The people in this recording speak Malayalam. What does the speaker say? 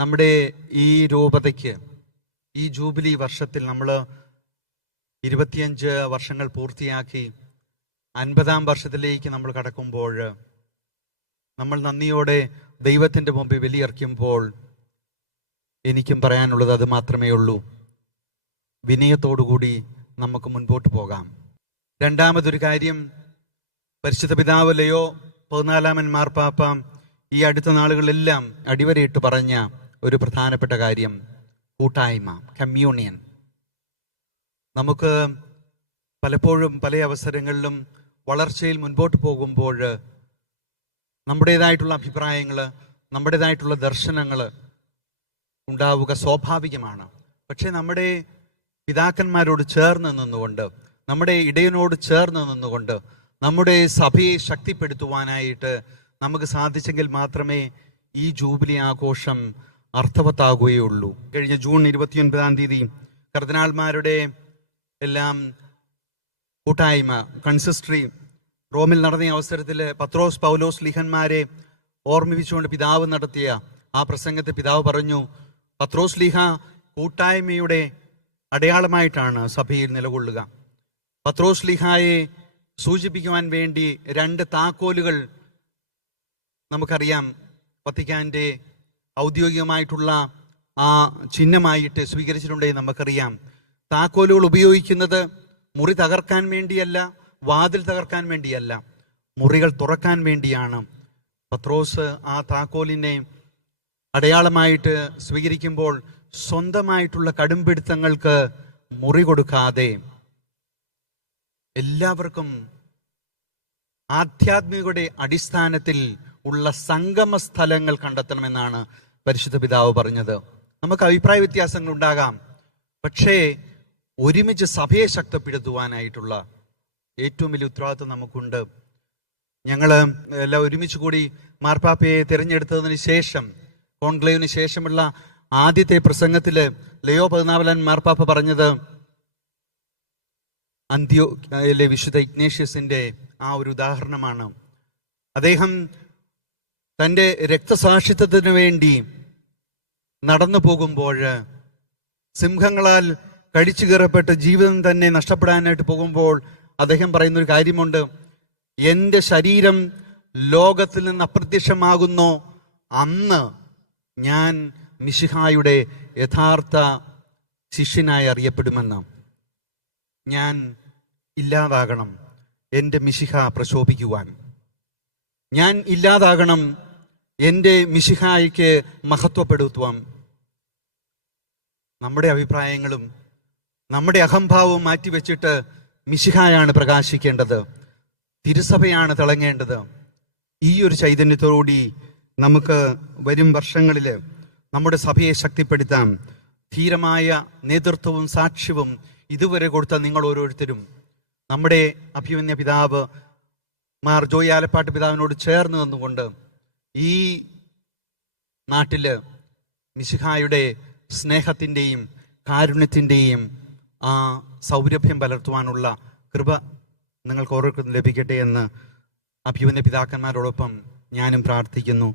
നമ്മുടെ ഈ രൂപതയ്ക്ക് ഈ ജൂബിലി വർഷത്തിൽ നമ്മൾ 25 വർഷങ്ങൾ പൂർത്തിയാക്കി 50-ാം വർഷത്തിലേക്ക് നമ്മൾ കടക്കുമ്പോൾ നമ്മൾ നന്ദിയോടെ ദൈവത്തിൻ്റെ മുമ്പിൽ ബലിയർക്കുമ്പോൾ എനിക്കും പറയാനുള്ളത് അത് മാത്രമേ ഉള്ളൂ. വിനയത്തോടുകൂടി നമുക്ക് മുൻപോട്ട് പോകാം. രണ്ടാമതൊരു കാര്യം, പരിശുദ്ധ പിതാവ് ലയോ 14-ാമൻ മാർപ്പാപ്പ ഈ അടുത്ത നാളുകളിലെല്ലാം അടിവരയിട്ട് പറഞ്ഞ ഒരു പ്രധാനപ്പെട്ട കാര്യം കൂട്ടായ്മ, കമ്മ്യൂണിയൻ. നമുക്ക് പലപ്പോഴും പല അവസരങ്ങളിലും വളർച്ചയിൽ മുൻപോട്ട് പോകുമ്പോൾ നമ്മുടേതായിട്ടുള്ള അഭിപ്രായങ്ങൾ, നമ്മുടേതായിട്ടുള്ള ദർശനങ്ങൾ ഉണ്ടാവുക സ്വാഭാവികമാണ്. പക്ഷെ നമ്മുടെ പിതാക്കന്മാരോട് ചേർന്ന് നിന്നുകൊണ്ട്, നമ്മുടെ ഇടയനോട് ചേർന്ന് നിന്നുകൊണ്ട് നമ്മുടെ സഭയെ ശക്തിപ്പെടുത്തുവാനായിട്ട് നമുക്ക് സാധിച്ചെങ്കിൽ മാത്രമേ ഈ ജൂബിലി ആഘോഷം അർത്ഥവത്താകുകയുള്ളൂ. കഴിഞ്ഞ ജൂൺ 29-ാം തീയതി കർദിനാൾമാരുടെ എല്ലാം കൂട്ടായ്മ കൺസിസ്റ്ററി റോമിൽ നടന്ന അവസരത്തിൽ പത്രോസ് പൗലോസ് ലീഹന്മാരെ ഓർമ്മിപ്പിച്ചുകൊണ്ട് പിതാവ് നടത്തിയ ആ പ്രസംഗത്തിൽ പിതാവ് പറഞ്ഞു, പത്രോസ് ലീഹ കൂട്ടായ്മയുടെ അടയാളമായിട്ടാണ് സഭയിൽ നിലകൊള്ളുക. പത്രോസ് ലീഹായെ സൂചിപ്പിക്കുവാൻ വേണ്ടി 2 താക്കോലുകൾ നമുക്കറിയാം വത്തിക്കാൻ്റെ ഔദ്യോഗികമായിട്ടുള്ള ആ ചിഹ്നമായിട്ട് സ്വീകരിച്ചിട്ടുണ്ടെങ്കിൽ നമുക്കറിയാം. താക്കോലുകൾ ഉപയോഗിക്കുന്നത് മുറി തകർക്കാൻ വേണ്ടിയല്ല, വാതിൽ തകർക്കാൻ വേണ്ടിയല്ല, മുറികൾ തുറക്കാൻ വേണ്ടിയാണ്. പത്രോസ് ആ താക്കോലിനെ അടയാളമായിട്ട് സ്വീകരിക്കുമ്പോൾ സ്വന്തമായിട്ടുള്ള കടുംപിടുത്തങ്ങൾക്ക് മുറി കൊടുക്കാതെ എല്ലാവർക്കും ആധ്യാത്മികയുടെ അടിസ്ഥാനത്തിൽ ഉള്ള സംഗമ സ്ഥലങ്ങൾ കണ്ടെത്തണമെന്നാണ് പരിശുദ്ധ പിതാവ് പറഞ്ഞത്. നമുക്ക് അഭിപ്രായ വ്യത്യാസങ്ങൾ ഉണ്ടാകാം, പക്ഷേ ഒരുമിച്ച് സഭയെ ശക്തിപ്പെടുത്തുവാനായിട്ടുള്ള ഏറ്റവും വലിയ ഉത്തരവാദിത്വം നമുക്കുണ്ട്. ഞങ്ങൾ എല്ലാം ഒരുമിച്ച് കൂടി മാർപ്പാപ്പയെ തിരഞ്ഞെടുത്തതിന് ശേഷം, കോൺക്ലേവിന് ശേഷമുള്ള ആദ്യത്തെ പ്രസംഗത്തിൽ ലയോ 14-ാമൻ മാർപ്പാപ്പ പറഞ്ഞത് അന്ത്യോക്യയിലെ വിശുദ്ധ ഇഗ്നേഷ്യസിന്റെ ആ ഒരു ഉദാഹരണമാണ്. അദ്ദേഹം തൻ്റെ രക്തസാക്ഷിത്വത്തിന് വേണ്ടി നടന്നു പോകുമ്പോൾ, സിംഹങ്ങളാൽ കടിച്ചു കീറപ്പെട്ട് ജീവിതം തന്നെ നഷ്ടപ്പെടാനായിട്ട് പോകുമ്പോൾ അദ്ദേഹം പറയുന്നൊരു കാര്യമുണ്ട്, എൻ്റെ ശരീരം ലോകത്തിൽ നിന്ന് അപ്രത്യക്ഷമാകുന്നു അന്ന് ഞാൻ മിശിഹായുടെ യഥാർത്ഥ ശിഷ്യനായി അറിയപ്പെടുമെന്ന്. ഞാൻ ഇല്ലാതാകണം എൻ്റെ മിശിഹ പ്രശോഭിക്കുവാൻ, ഞാൻ ഇല്ലാതാകണം എൻ്റെ മിശിഹായ്ക്ക് മഹത്വപ്പെടുത്തുവാൻ. നമ്മുടെ അഭിപ്രായങ്ങളും നമ്മുടെ അഹംഭാവവും മാറ്റിവെച്ചിട്ട് മിശിഹായാണ് പ്രകാശിക്കേണ്ടത്, തിരുസഭയാണ് തിളങ്ങേണ്ടത്. ഈ ഒരു ചൈതന്യത്തോടുകൂടി നമുക്ക് വരും വർഷങ്ങളിൽ നമ്മുടെ സഭയെ ശക്തിപ്പെടുത്താം. ധീരമായ നേതൃത്വവും സാക്ഷ്യവും ഇതുവരെ കൊടുത്ത നിങ്ങൾ ഓരോരുത്തരും നമ്മുടെ അഭിമന്യ പിതാവ് മാർ ജോയി ആലപ്പാട്ട് പിതാവിനോട് ചേർന്ന് നിന്നുകൊണ്ട് ഈ നാട്ടില് മിശിഹായുടെ സ്നേഹത്തിൻ്റെയും കാരുണ്യത്തിൻ്റെയും ആ സൗരഭ്യം പലർത്തുവാനുള്ള കൃപ നിങ്ങൾക്ക് ഓരോരുത്തർക്കും ലഭിക്കട്ടെ എന്ന് അഭിമന്യ പിതാക്കന്മാരോടൊപ്പം ഞാനും പ്രാർത്ഥിക്കുന്നു.